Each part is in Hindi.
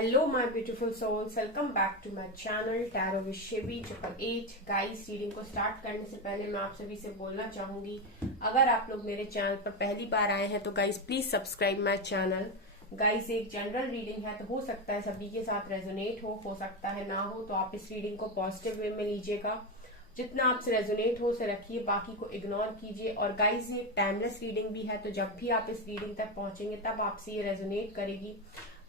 Hello my beautiful souls, welcome back to my channel Tarot with Shivi 888। Guys reading को स्टार्ट करने से पहले मैं आप सभी से बोलना चाहूंगी, अगर आप लोग मेरे चैनल पर पहली बार आए हैं तो guys please subscribe my channel. Guys एक जनरल रीडिंग है तो हो सकता है सभी के साथ रेजोनेट हो सकता है ना हो, तो आप इस रीडिंग को पॉजिटिव वे में लीजिएगा। जितना आपसे रेजोनेट हो उसे रखिए, बाकी को इग्नोर कीजिए। और गाइस ये टाइमलेस रीडिंग भी है, तो जब भी आप इस रीडिंग तक पहुंचेंगे तब आपसे ये रेजोनेट करेगी।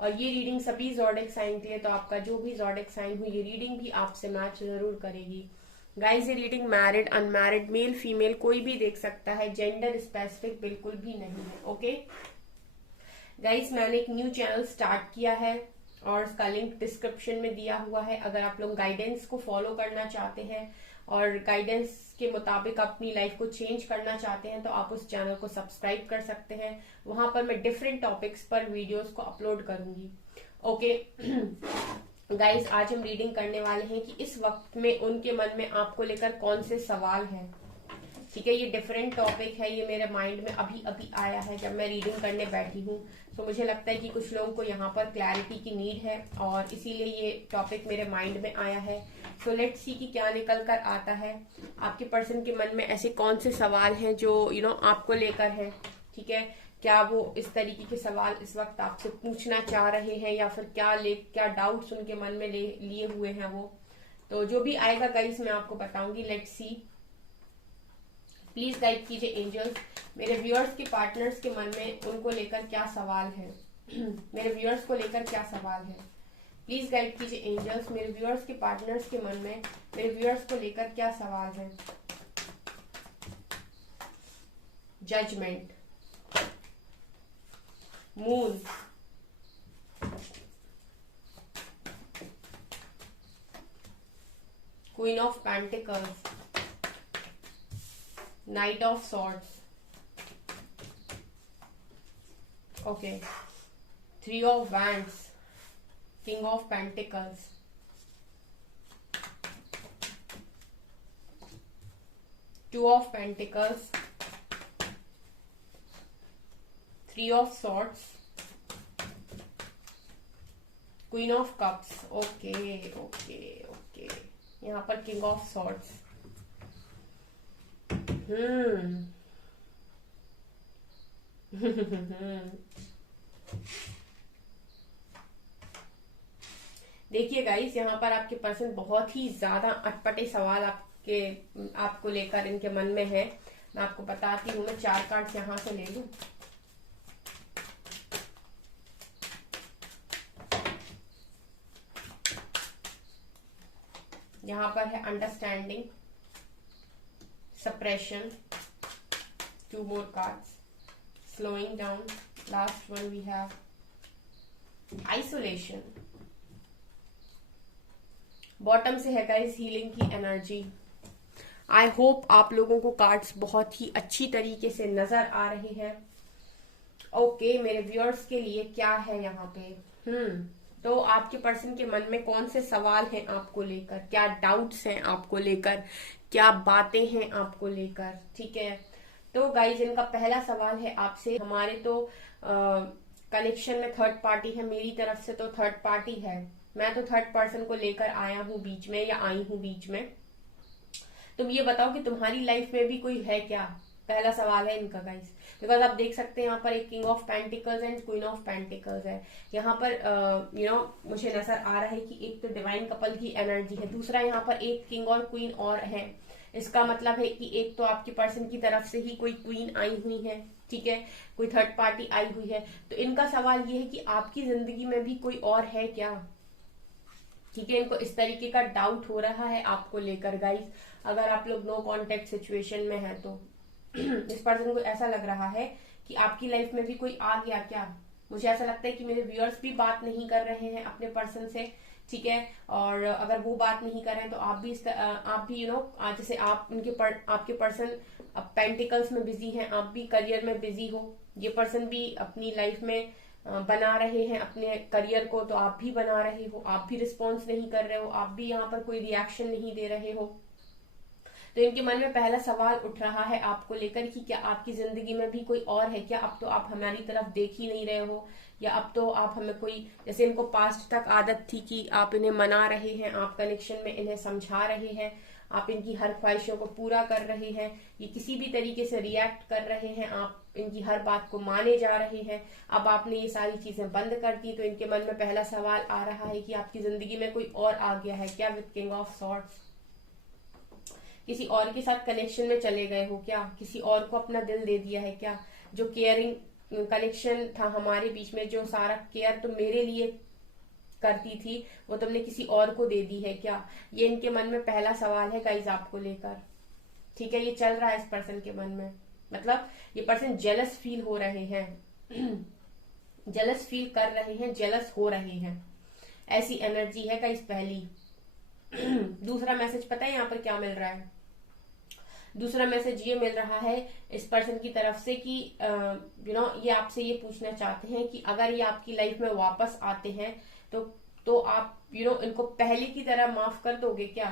और ये रीडिंग सभी ज़ोडिक साइन के लिए, तो आपका जो भी ज़ोडिक साइन हो ये रीडिंग भी आपसे मैच जरूर करेगी। गाइस ये reading married unmarried male female कोई भी देख सकता है, जेंडर स्पेसिफिक बिल्कुल भी नहीं है। ओके गाइस, मैंने एक न्यू चैनल स्टार्ट किया है और उसका लिंक डिस्क्रिप्शन में दिया हुआ है। अगर आप लोग गाइडेंस को फॉलो करना चाहते हैं और गाइडेंस के मुताबिक अपनी लाइफ को चेंज करना चाहते हैं तो आप उस चैनल को सब्सक्राइब कर सकते हैं। वहां पर मैं डिफरेंट टॉपिक्स पर वीडियोस को अपलोड करूंगी। ओके गाइस, आज हम रीडिंग करने वाले हैं कि इस वक्त में उनके मन में आपको लेकर कौन से सवाल हैं। ठीक है, ये डिफरेंट टॉपिक है, ये मेरे माइंड में अभी अभी आया है जब मैं रीडिंग करने बैठी हूँ। तो मुझे लगता है कि कुछ लोगों को यहाँ पर क्लैरिटी की नीड है और इसीलिए ये टॉपिक मेरे माइंड में आया है। सो लेट्स सी कि क्या निकल कर आता है। आपके पर्सन के मन में ऐसे कौन से सवाल हैं जो आपको लेकर हैं। ठीक है, क्या वो इस तरीके के सवाल इस वक्त आपसे पूछना चाह रहे हैं या फिर क्या डाउट्स उनके मन में लिए हुए हैं वो। तो जो भी आएगा गाइस मैं आपको बताऊंगी। लेट्स सी, प्लीज गाइड कीजिए एंजल्स, मेरे व्यूअर्स के पार्टनर्स के मन में उनको लेकर क्या सवाल है। मेरे व्यूअर्स को लेकर क्या सवाल है, प्लीज गाइड कीजिए एंजल्स, मेरे व्यूअर्स के पार्टनर्स के मन में मेरे व्यूअर्स को लेकर क्या सवाल है। Judgment, moon, queen of pentacles, Knight of Swords, okay, Three of Wands, King of Pentacles, Two of Pentacles, Three of Swords, Queen of Cups, okay, यहाँ पर King of Swords। देखिए गाइस, यहाँ पर आपके पर्सन बहुत ही ज्यादा अटपटे सवाल आपको लेकर इनके मन में है। मैं आपको बताती हूँ, मैं 4 कार्ड्स यहाँ से ले लूं। यहाँ पर है understanding, suppression, 2 more cards, slowing down, last one we have isolation। Bottom से है गाइस हीलिंग की एनर्जी। आई होप आप लोगों को कार्ड्स बहुत ही अच्छी तरीके से नजर आ रहे हैं। ओके मेरे व्यूअर्स के लिए क्या है यहाँ पे। तो आपके पर्सन के मन में कौन से सवाल हैं आपको लेकर, क्या डाउट्स हैं आपको लेकर, क्या बातें हैं आपको लेकर। ठीक है, तो गाइज इनका पहला सवाल है आपसे, हमारे तो कनेक्शन में थर्ड पार्टी है, मेरी तरफ से तो थर्ड पार्टी है, मैं तो थर्ड पर्सन को लेकर आया हूं बीच में या आई हूं बीच में। तुम ये बताओ कि तुम्हारी लाइफ में भी कोई है क्या, पहला सवाल है इनका गाइस। बिकॉज आप देख सकते हैं यहाँ पर एक king of pentacles and queen of pentacles है। यहाँ पर मुझे नजर आ रहा है कि एक तो डिवाइन कपल की एनर्जी है, दूसरा यहाँ पर एक किंग और क्वीन और है। इसका मतलब है कि एक तो आपके पर्सन की तरफ से ही कोई क्वीन आई हुई है, ठीक है, कोई थर्ड पार्टी आई हुई है। तो इनका सवाल ये है कि आपकी जिंदगी में भी कोई और है क्या। ठीक है, इनको इस तरीके का डाउट हो रहा है आपको लेकर गाइस। अगर आप लोग नो कॉन्टेक्ट सिचुएशन में है तो इस पर्सन को ऐसा लग रहा है कि आपकी लाइफ में भी कोई आ गया क्या। मुझे ऐसा लगता है कि मेरे व्यूअर्स भी बात नहीं कर रहे हैं अपने पर्सन से। ठीक है, और अगर वो बात नहीं कर रहे हैं तो आप भी जैसे आपके पर्सन अब पेंटिकल्स में बिजी हैं, आप भी करियर में बिजी हो, ये पर्सन भी अपनी लाइफ में बना रहे हैं अपने करियर को, तो आप भी बना रहे हो, आप भी रिस्पॉन्स नहीं कर रहे हो, आप भी यहाँ पर कोई रिएक्शन नहीं दे रहे हो। तो इनके मन में पहला सवाल उठ रहा है आपको लेकर कि क्या आपकी जिंदगी में भी कोई और है क्या, अब तो आप हमारी तरफ देख ही नहीं रहे हो, या अब तो आप हमें कोई, जैसे इनको पास्ट तक आदत थी कि आप इन्हें मना रहे हैं, आप कनेक्शन में इन्हें समझा रहे हैं, आप इनकी हर ख्वाहिशों को पूरा कर रहे हैं, ये किसी भी तरीके से रिएक्ट कर रहे हैं, आप इनकी हर बात को माने जा रहे हैं। अब आपने ये सारी चीजें बंद कर दी, तो इनके मन में पहला सवाल आ रहा है कि आपकी जिंदगी में कोई और आ गया है क्या, विद किंग ऑफ सॉर्ड्स। किसी और के साथ कनेक्शन में चले गए हो क्या, किसी और को अपना दिल दे दिया है क्या, जो केयरिंग कनेक्शन था हमारे बीच में, जो सारा केयर तो मेरे लिए करती थी, वो तुमने किसी और को दे दी है क्या। ये इनके मन में पहला सवाल है गाइज आपको लेकर। ठीक है, ये चल रहा है इस पर्सन के मन में, मतलब ये पर्सन जेलस फील हो रहे हैं जेलस फील कर रहे हैं, जेलस हो रहे हैं, ऐसी एनर्जी है गाइज पहली। दूसरा मैसेज पता है यहाँ पर क्या मिल रहा है, दूसरा मैसेज ये मिल रहा है इस पर्सन की तरफ से कि ये आपसे ये पूछना चाहते हैं कि अगर ये आपकी लाइफ में वापस आते हैं तो आप इनको पहले की तरह माफ कर दोगे क्या।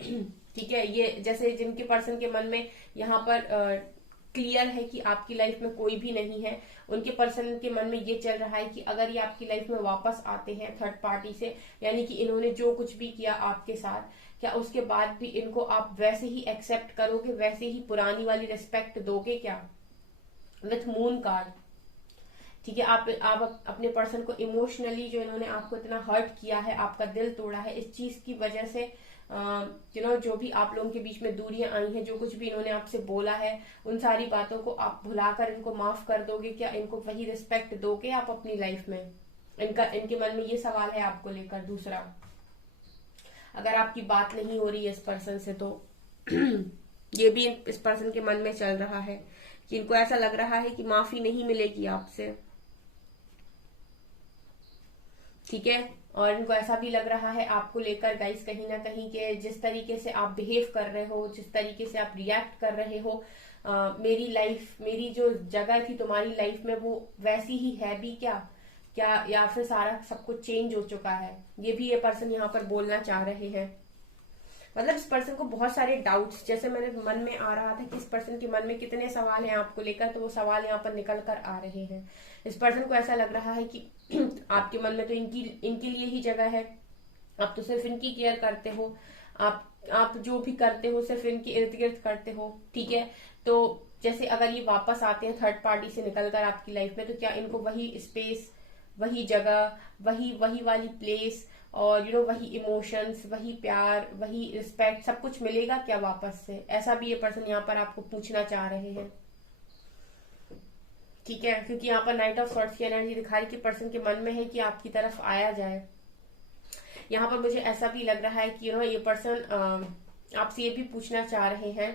ठीक है, ये जैसे जिनके पर्सन के मन में यहाँ पर क्लियर है कि आपकी लाइफ में कोई भी नहीं है, उनके पर्सन के मन में ये चल रहा है कि अगर ये आपकी लाइफ में वापस आते हैं थर्ड पार्टी से, यानी कि इन्होंने जो कुछ भी किया आपके साथ, क्या उसके बाद भी इनको आप वैसे ही एक्सेप्ट करोगे, वैसे ही पुरानी वाली रिस्पेक्ट दोगे क्या। विथ मून कार्ड, ठीक है, आप अपने पर्सन को इमोशनली, जो इन्होंने आपको इतना हर्ट किया है, आपका दिल तोड़ा है, इस चीज की वजह से जो भी आप लोगों के बीच में दूरियां आई हैं, जो कुछ भी इन्होंने आपसे बोला है, उन सारी बातों को आप भुलाकर इनको माफ कर दोगे क्या, इनको वही रिस्पेक्ट दोगे आप अपनी लाइफ में। इनके मन में ये सवाल है आपको लेकर। दूसरा, अगर आपकी बात नहीं हो रही है इस पर्सन से, तो ये भी इस पर्सन के मन में चल रहा है कि इनको ऐसा लग रहा है कि माफी नहीं मिलेगी आपसे। ठीक है, और इनको ऐसा भी लग रहा है आपको लेकर गाइस कहीं ना कहीं के जिस तरीके से आप बिहेव कर रहे हो, जिस तरीके से आप रिएक्ट कर रहे हो, मेरी लाइफ, मेरी जो जगह थी तुम्हारी लाइफ में, वो वैसी ही है भी क्या, या फिर सारा सब कुछ चेंज हो चुका है। ये भी ये पर्सन यहाँ पर बोलना चाह रहे हैं। मतलब इस पर्सन को बहुत सारे डाउट्स, जैसे मेरे मन में आ रहा था कि इस पर्सन के मन में कितने सवाल हैं आपको लेकर, तो वो सवाल यहाँ पर निकल कर आ रहे हैं। इस पर्सन को ऐसा लग रहा है कि आपके मन में तो इनके लिए ही जगह है, आप तो सिर्फ इनकी केयर करते हो, आप जो भी करते हो सिर्फ इनके इर्द गिर्द करते हो। ठीक है, तो जैसे अगर ये वापस आते हैं थर्ड पार्टी से निकलकर आपकी लाइफ में, तो क्या इनको वही स्पेस, वही जगह, वही वाली प्लेस, और वही इमोशंस, वही प्यार, वही रिस्पेक्ट, सब कुछ मिलेगा क्या वापस से। ऐसा भी ये पर्सन यहाँ पर आपको पूछना चाह रहे हैं। ठीक है, क्योंकि यहाँ पर नाइट ऑफ सॉर्ड्स की एनर्जी दिखा रही कि पर्सन के मन में है कि आपकी तरफ आया जाए। यहाँ पर मुझे ऐसा भी लग रहा है कि ये पर्सन आपसे ये भी पूछना चाह रहे हैं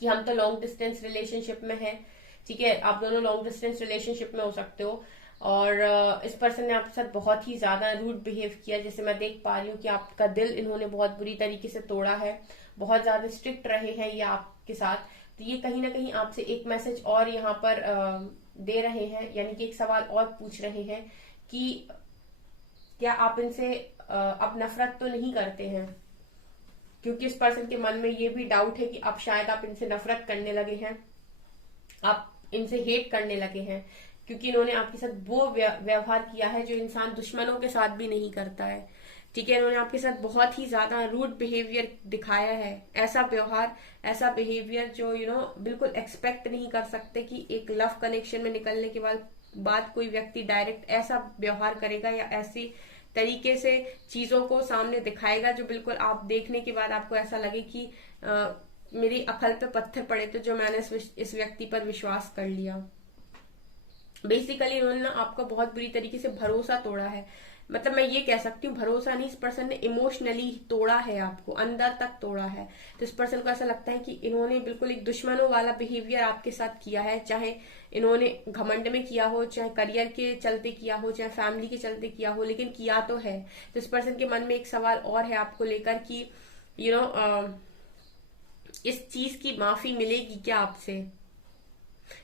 कि हम तो लॉन्ग डिस्टेंस रिलेशनशिप में है। ठीक है, आप दोनों लॉन्ग डिस्टेंस रिलेशनशिप में हो सकते हो, और इस पर्सन ने आपके साथ बहुत ही ज्यादा रूड बिहेव किया। जैसे मैं देख पा रही हूँ कि आपका दिल इन्होंने बहुत बुरी तरीके से तोड़ा है, बहुत ज्यादा स्ट्रिक्ट रहे हैं ये आपके साथ। तो ये कहीं ना कहीं आपसे एक मैसेज और यहाँ पर दे रहे हैं, यानी कि एक सवाल और पूछ रहे हैं कि क्या आप इनसे अब नफरत तो नहीं करते हैं, क्योंकि इस पर्सन के मन में ये भी डाउट है कि अब शायद आप इनसे नफरत करने लगे हैं, आप इनसे हेट करने लगे हैं, क्योंकि इन्होंने आपके साथ वो व्यवहार किया है जो इंसान दुश्मनों के साथ भी नहीं करता है। ठीक है, इन्होंने आपके साथ बहुत ही ज्यादा रूड बिहेवियर दिखाया है, ऐसा व्यवहार, ऐसा बिहेवियर जो बिल्कुल एक्सपेक्ट नहीं कर सकते कि एक लव कनेक्शन में निकलने के बाद कोई व्यक्ति डायरेक्ट ऐसा व्यवहार करेगा या ऐसी तरीके से चीजों को सामने दिखाएगा जो बिल्कुल आप देखने के बाद आपको ऐसा लगे कि मेरी अकल पे पत्थर पड़े तो जो मैंने इस व्यक्ति पर विश्वास कर लिया। बेसिकली इन्होंने आपका बहुत बुरी तरीके से भरोसा तोड़ा है। मतलब मैं ये कह सकती हूँ, भरोसा नहीं, इस पर्सन ने इमोशनली तोड़ा है आपको, अंदर तक तोड़ा है। तो इस पर्सन को ऐसा लगता है कि इन्होंने बिल्कुल एक दुश्मनों वाला बिहेवियर आपके साथ किया है, चाहे इन्होंने घमंड में किया हो, चाहे करियर के चलते किया हो, चाहे फैमिली के चलते किया हो, लेकिन किया तो है। तो इस पर्सन के मन में एक सवाल और है आपको लेकर कि इस चीज की माफी मिलेगी क्या आपसे,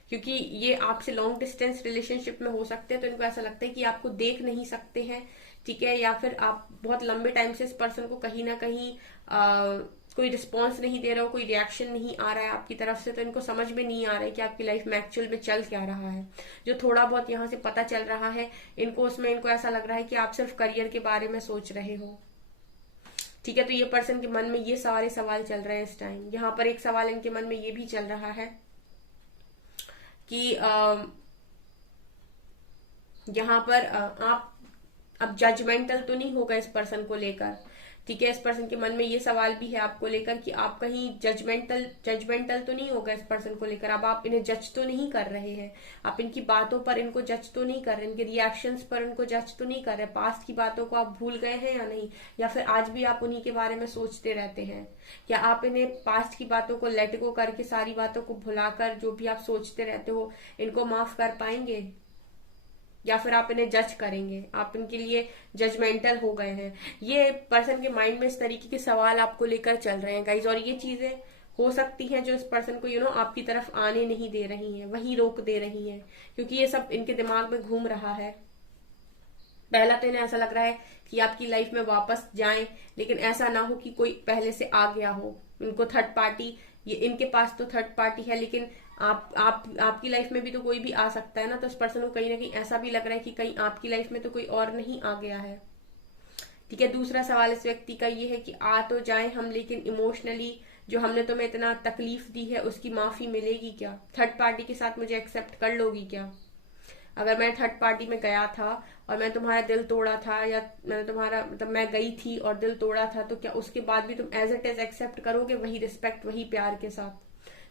क्योंकि ये आपसे लॉन्ग डिस्टेंस रिलेशनशिप में हो सकते हैं। तो इनको ऐसा लगता है कि आपको देख नहीं सकते हैं। ठीक है, या फिर आप बहुत लंबे टाइम से इस पर्सन को कहीं ना कहीं कोई रिस्पॉन्स नहीं दे रहा हो, कोई रिएक्शन नहीं आ रहा है आपकी तरफ से, तो इनको समझ में नहीं आ रहा है कि आपकी लाइफ में एक्चुअल में चल क्या रहा है। जो थोड़ा बहुत यहाँ से पता चल रहा है इनको, उसमें इनको ऐसा लग रहा है कि आप सिर्फ करियर के बारे में सोच रहे हो। ठीक है, तो ये पर्सन के मन में ये सारे सवाल चल रहे हैं इस टाइम। यहाँ पर एक सवाल इनके मन में ये भी चल रहा है कि यहाँ पर आप अब जजमेंटल तो नहीं होगा इस पर्सन को लेकर। ठीक है, इस पर्सन के मन में ये सवाल भी है आपको लेकर कि आप कहीं जजमेंटल तो नहीं होगा इस पर्सन को लेकर। अब आप इन्हें जज तो नहीं कर रहे हैं, आप इनकी बातों पर इनको जज तो नहीं कर रहे, इनके रिएक्शंस पर इनको जज तो नहीं कर रहे। पास्ट की बातों को आप भूल गए हैं या नहीं, या फिर आज भी आप उन्हीं के बारे में सोचते रहते हैं? या आप इन्हें पास्ट की बातों को लेट गो करके, सारी बातों को भुलाकर जो भी आप सोचते रहते हो, इनको माफ कर पाएंगे? या फिर आप इन्हें जज करेंगे, आप इनके लिए जजमेंटल हो गए हैं? ये पर्सन के माइंड में इस तरीके के सवाल आपको लेकर चल रहे हैं गाइज। और ये चीजें हो सकती हैं जो इस पर्सन को आपकी तरफ आने नहीं दे रही हैं, वहीं रोक दे रही हैं, क्योंकि ये सब इनके दिमाग में घूम रहा है। पहला तो इन्हें ऐसा लग रहा है कि आपकी लाइफ में वापस जाएं, लेकिन ऐसा ना हो कि कोई पहले से आ गया हो। इनको थर्ड पार्टी, ये इनके पास तो थर्ड पार्टी है, लेकिन आपकी लाइफ में भी तो कोई भी आ सकता है ना। तो इस पर्सन को कहीं ना कहीं ऐसा भी लग रहा है कि कहीं आपकी लाइफ में तो कोई और नहीं आ गया है। ठीक है, दूसरा सवाल इस व्यक्ति का ये है कि आ तो जाए हम, लेकिन इमोशनली जो हमने तुम्हें इतना तकलीफ दी है उसकी माफी मिलेगी क्या? थर्ड पार्टी के साथ मुझे एक्सेप्ट कर लोगी क्या? अगर मैं थर्ड पार्टी में गया था और मैं तुम्हारा दिल तोड़ा था, या मैंने तुम्हारा मतलब मैं गई थी और दिल तोड़ा था, तो क्या उसके बाद भी तुम एज इट इज एक्सेप्ट करोगे, वही रिस्पेक्ट, वही प्यार के साथ?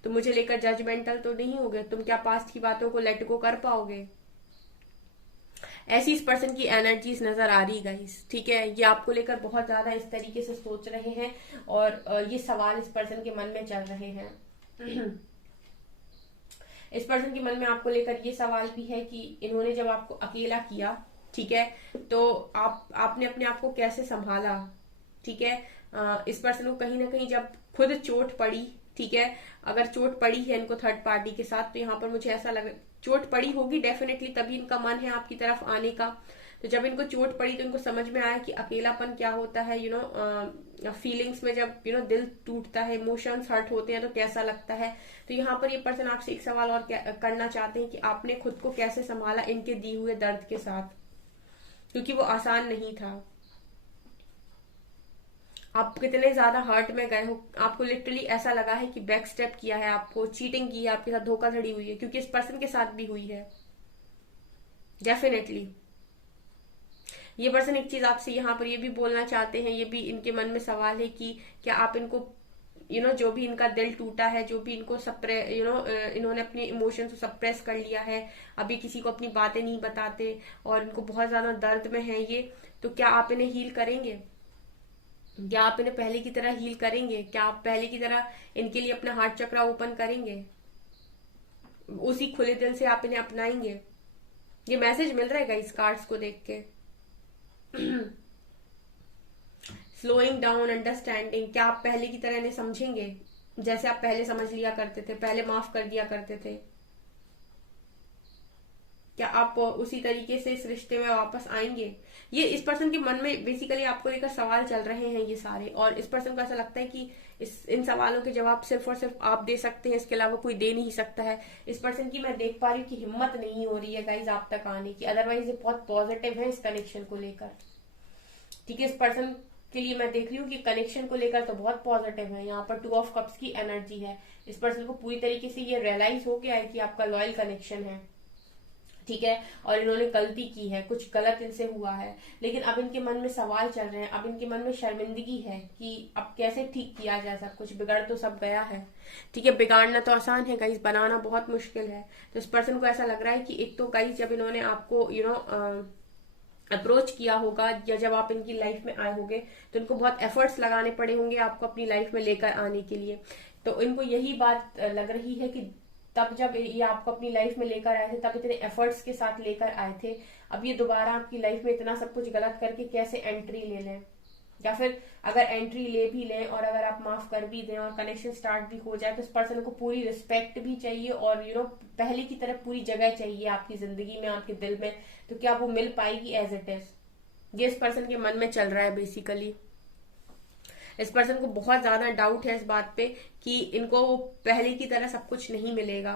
तो मुझे लेकर जजमेंटल तो नहीं होगे? तुम क्या पास्ट की बातों को लेट गो कर पाओगे? ऐसी इस पर्सन की एनर्जीज नजर आ रही गाइस। ठीक है, ये आपको लेकर बहुत ज्यादा इस तरीके से सोच रहे हैं और ये सवाल इस पर्सन के मन में चल रहे हैं। इस पर्सन के मन में आपको लेकर ये सवाल भी है कि इन्होंने जब आपको अकेला किया, ठीक है, तो आपने अपने आप को कैसे संभाला? ठीक है, इस पर्सन को कहीं ना कहीं जब खुद चोट पड़ी, ठीक है, अगर चोट पड़ी है इनको थर्ड पार्टी के साथ, तो यहाँ पर मुझे ऐसा लग रहा है चोट पड़ी होगी डेफिनेटली, तभी इनका मन है आपकी तरफ आने का। तो जब इनको चोट पड़ी तो इनको समझ में आया कि अकेलापन क्या होता है, फीलिंग्स में जब दिल टूटता है, इमोशंस हर्ट होते हैं तो कैसा लगता है। तो यहाँ पर ये पर्सन आपसे एक सवाल और करना चाहते हैं कि आपने खुद को कैसे संभाला इनके दिए हुए दर्द के साथ, क्योंकि वो आसान नहीं था। आप कितने ज्यादा हर्ट में गए हो, आपको लिटरली ऐसा लगा है कि बैक स्टेप किया है, आपको चीटिंग की है, आपके साथ धोखाधड़ी हुई है, क्योंकि इस पर्सन के साथ भी हुई है डेफिनेटली। ये पर्सन एक चीज आपसे यहाँ पर ये भी बोलना चाहते हैं, ये भी इनके मन में सवाल है कि क्या आप इनको जो भी इनका दिल टूटा है, जो भी इनको इन्होंने अपने इमोशंस को सप्रेस कर लिया है, अभी किसी को अपनी बातें नहीं बताते और इनको बहुत ज्यादा दर्द में है ये, तो क्या आप इन्हें हील करेंगे? क्या आप इन्हें पहले की तरह हील करेंगे? क्या आप पहले की तरह इनके लिए अपना हार्ट चक्रा ओपन करेंगे? उसी खुले दिल से आप इन्हें अपनाएंगे? ये मैसेज मिल रहा है इस कार्ड्स को देख के। स्लोइंग डाउन, अंडरस्टैंडिंग, क्या आप पहले की तरह इन्हें समझेंगे जैसे आप पहले समझ लिया करते थे, पहले माफ कर दिया करते थे? क्या आप उसी तरीके से इस रिश्ते में वापस आएंगे? ये इस पर्सन के मन में बेसिकली आपको लेकर सवाल चल रहे हैं ये सारे, और इस पर्सन को ऐसा लगता है कि इन सवालों के जवाब सिर्फ और सिर्फ आप दे सकते हैं, इसके अलावा कोई दे नहीं सकता है। इस पर्सन की मैं देख पा रही हूँ कि हिम्मत नहीं हो रही है गाइज आप तक आने की, अदरवाइज ये बहुत पॉजिटिव है इस कनेक्शन को लेकर। ठीक है, इस पर्सन के लिए मैं देख रही हूँ कि कनेक्शन को लेकर तो बहुत पॉजिटिव है। यहाँ पर 2 ऑफ कप्स की एनर्जी है। इस पर्सन को पूरी तरीके से ये रियलाइज हो गया है कि आपका लॉयल कनेक्शन है, ठीक है, और इन्होंने गलती की है, कुछ गलत इनसे हुआ है, लेकिन अब इनके मन में सवाल चल रहे हैं, अब इनके मन में शर्मिंदगी है कि अब कैसे ठीक किया जाए सब कुछ, बिगड़ तो सब गया है। ठीक है, बिगाड़ना तो आसान है गाइस, बनाना बहुत मुश्किल है। तो इस पर्सन को ऐसा लग रहा है कि एक तो गाइस जब इन्होंने आपको अप्रोच किया होगा या जब आप इनकी लाइफ में आए होंगे तो इनको बहुत एफर्ट्स लगाने पड़े होंगे आपको अपनी लाइफ में लेकर आने के लिए। तो इनको यही बात लग रही है कि तब जब ये आपको अपनी लाइफ में लेकर आए थे तब इतने एफर्ट्स के साथ लेकर आए थे, अब ये दोबारा आपकी लाइफ में इतना सब कुछ गलत करके कैसे एंट्री ले लें, या फिर अगर एंट्री ले भी लें और अगर आप माफ कर भी दें और कनेक्शन स्टार्ट भी हो जाए तो इस पर्सन को पूरी रिस्पेक्ट भी चाहिए और पहले की तरह पूरी जगह चाहिए आपकी जिंदगी में, आपके दिल में। तो क्या वो मिल पाएगी एज इट इज? ये इस पर्सन के मन में चल रहा है बेसिकली। इस पर्सन को बहुत ज्यादा डाउट है इस बात पे कि इनको पहले की तरह सब कुछ नहीं मिलेगा।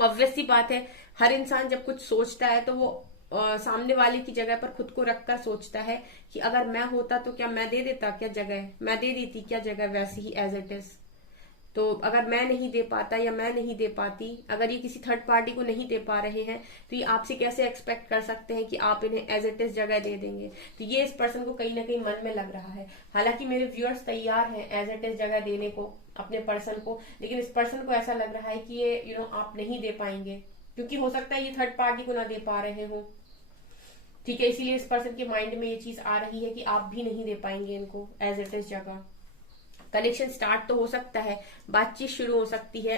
ऑब्वियस सी बात है, हर इंसान जब कुछ सोचता है तो वो सामने वाले की जगह पर खुद को रखकर सोचता है कि अगर मैं होता तो क्या मैं दे देता, क्या जगह मैं दे देती, क्या जगह वैसी ही एज इट इज। तो अगर मैं नहीं दे पाता या मैं नहीं दे पाती, अगर ये किसी थर्ड पार्टी को नहीं दे पा रहे हैं तो ये आपसे कैसे एक्सपेक्ट कर सकते हैं कि आप इन्हें एज इट इज जगह दे देंगे। तो ये इस पर्सन को कहीं ना कहीं मन में लग रहा है। हालांकि मेरे व्यूअर्स तैयार हैं एज इट इज जगह देने को अपने पर्सन को, लेकिन इस पर्सन को ऐसा लग रहा है कि ये आप नहीं दे पाएंगे, क्योंकि हो सकता है ये थर्ड पार्टी को ना दे पा रहे हो। ठीक है, इसीलिए इस पर्सन के माइंड में ये चीज आ रही है कि आप भी नहीं दे पाएंगे इनको एज इट इज जगह। कनेक्शन स्टार्ट तो हो सकता है, बातचीत शुरू हो सकती है,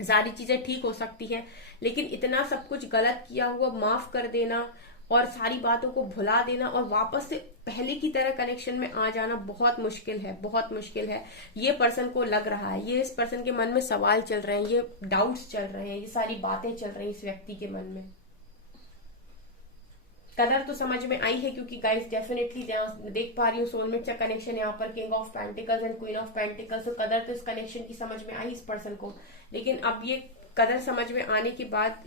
सारी चीजें ठीक हो सकती हैं, लेकिन इतना सब कुछ गलत किया हुआ माफ कर देना और सारी बातों को भुला देना और वापस से पहले की तरह कनेक्शन में आ जाना बहुत मुश्किल है, बहुत मुश्किल है। ये पर्सन को लग रहा है, ये इस पर्सन के मन में सवाल चल रहे हैं, ये डाउट्स चल रहे हैं, ये सारी बातें चल रही हैं इस व्यक्ति के मन में। कदर तो समझ में आई है, क्योंकि गाइस डेफिनेटली देख पा रही हूँ सोलमेट का कनेक्शन यहाँ पर king of pentacles and queen of pentacles. तो कदर तो इस कनेक्शन की समझ में आई इस पर्सन को, लेकिन अब ये कदर समझ में आने के बाद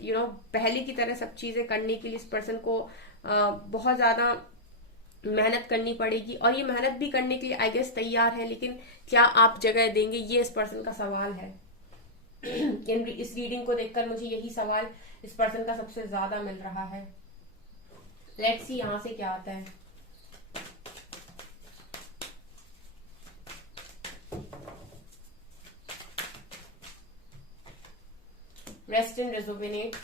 पहले की तरह सब चीजें करने के लिए इस पर्सन को बहुत ज्यादा मेहनत करनी पड़ेगी, और ये मेहनत भी करने के लिए आई गेस तैयार है, लेकिन क्या आप जगह देंगे, ये इस पर्सन का सवाल है। इस रीडिंग को देखकर मुझे यही सवाल इस पर्सन का सबसे ज्यादा मिल रहा है। लेट्स सी यहां से क्या आता है। Rest and rejuvenate,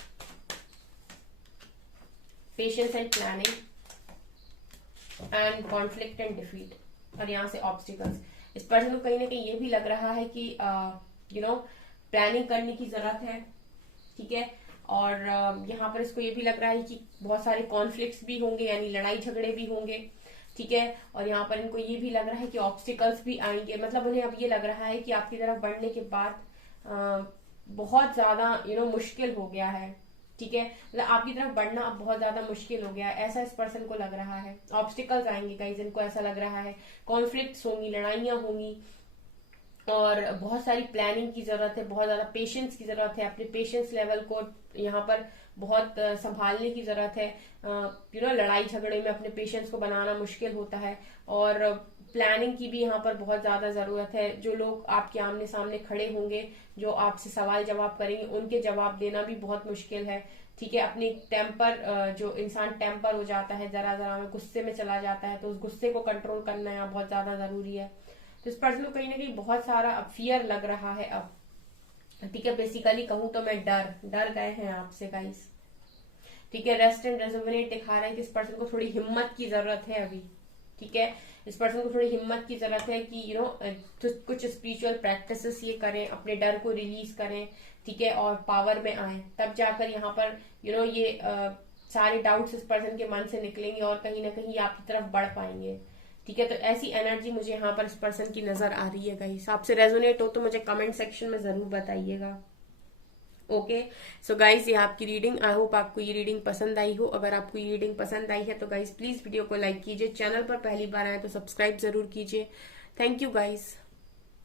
patience and planning and conflict and defeat, और यहां से ऑब्स्टिकल्स। इस पर्सन को कहीं ना कहीं ये भी लग रहा है कि प्लानिंग करने की जरूरत है। ठीक है, और यहाँ पर इसको ये भी लग रहा है कि बहुत सारे कॉन्फ्लिक्ट्स भी होंगे, यानी लड़ाई झगड़े भी होंगे। ठीक है, और यहाँ पर इनको ये भी लग रहा है कि ऑब्स्टिकल्स भी आएंगे। मतलब उन्हें अब ये लग रहा है कि आपकी तरफ बढ़ने के बाद बहुत ज्यादा मुश्किल हो गया है। ठीक है, मतलब आपकी तरफ बढ़ना अब बहुत ज्यादा मुश्किल हो गया है, ऐसा इस पर्सन को लग रहा है। ऑब्स्टिकल्स आएंगे गाइस, इनको ऐसा लग रहा है, कॉन्फ्लिक्ट्स होंगी, लड़ाइयां होंगी, और बहुत सारी प्लानिंग की जरूरत है, बहुत ज्यादा पेशेंस की जरूरत है। अपने पेशेंस लेवल को यहाँ पर बहुत संभालने की जरूरत है। लड़ाई झगड़े में अपने पेशेंस को बनाना मुश्किल होता है, और प्लानिंग की भी यहाँ पर बहुत ज्यादा जरूरत है। जो लोग आपके आमने सामने खड़े होंगे, जो आपसे सवाल जवाब करेंगे, उनके जवाब देना भी बहुत मुश्किल है। ठीक है, अपनी टेम्पर, जो इंसान टेम्पर हो जाता है, जरा जरा में गुस्से में चला जाता है, तो उस गुस्से को कंट्रोल करना यहाँ बहुत ज्यादा जरूरी है। तो इस पर्सन को कहीं ना कहीं बहुत सारा अब फियर लग रहा है अब। ठीक है, बेसिकली कहूं तो मैं डर गए हैं आपसे गाइस। ठीक है, रेस्ट एंड रिजुविनेट दिखा रहा है कि इस पर्सन को थोड़ी हिम्मत की जरूरत है अभी। ठीक है, इस पर्सन को थोड़ी हिम्मत की जरूरत है कि तो कुछ स्पिरिचुअल प्रैक्टिसेस ये करें, अपने डर को रिलीज करें। ठीक है, और पावर में आए, तब जाकर यहाँ पर ये सारे डाउट्स इस पर्सन के मन से निकलेंगे और कहीं ना कहीं आपकी तरफ बढ़ पाएंगे। ठीक है, तो ऐसी एनर्जी मुझे यहाँ पर इस पर्सन की नजर आ रही है गाइस। आपसे रेजोनेट हो तो मुझे कमेंट सेक्शन में जरूर बताइएगा। ओके, सो गाइस ये आपकी रीडिंग, आई होप आपको ये रीडिंग पसंद आई हो। अगर आपको ये रीडिंग पसंद आई है तो गाइस प्लीज वीडियो को लाइक कीजिए, चैनल पर पहली बार आए तो सब्सक्राइब जरूर कीजिए। Thank you guys.